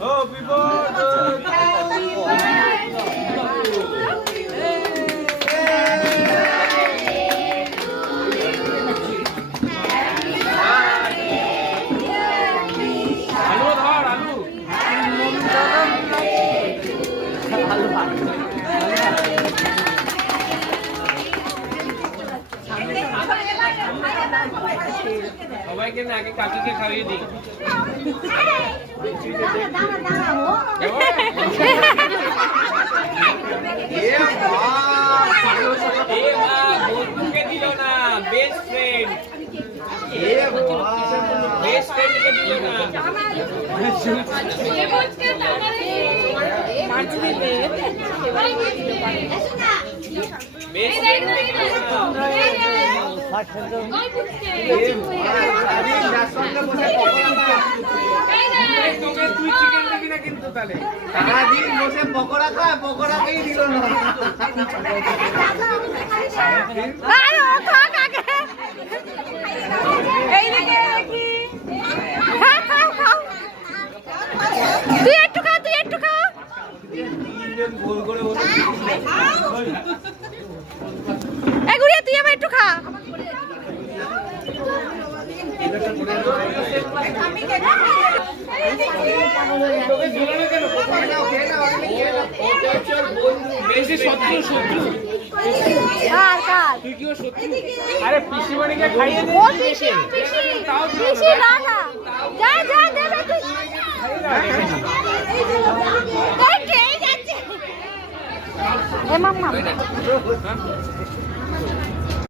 Happy birthday. সবাইকে না আগে কাকিকে খাইয়ে দিই বন্ধুকে দিল না বেস্ট ফ্রেন্ড বেস্ট ফ্রেন্ডকে দিল না সারাদিন বসে পকোড়া খায় পকোড়াকেই দিল না তুই একটু খা গোল করে বসে গুড়িয়া তুই আবার একটু খা আরে পিসিমণিকে খাইয়ে দে পিসি না না যা যা দেবে তুই এই যাচ্ছে এ মাম্মা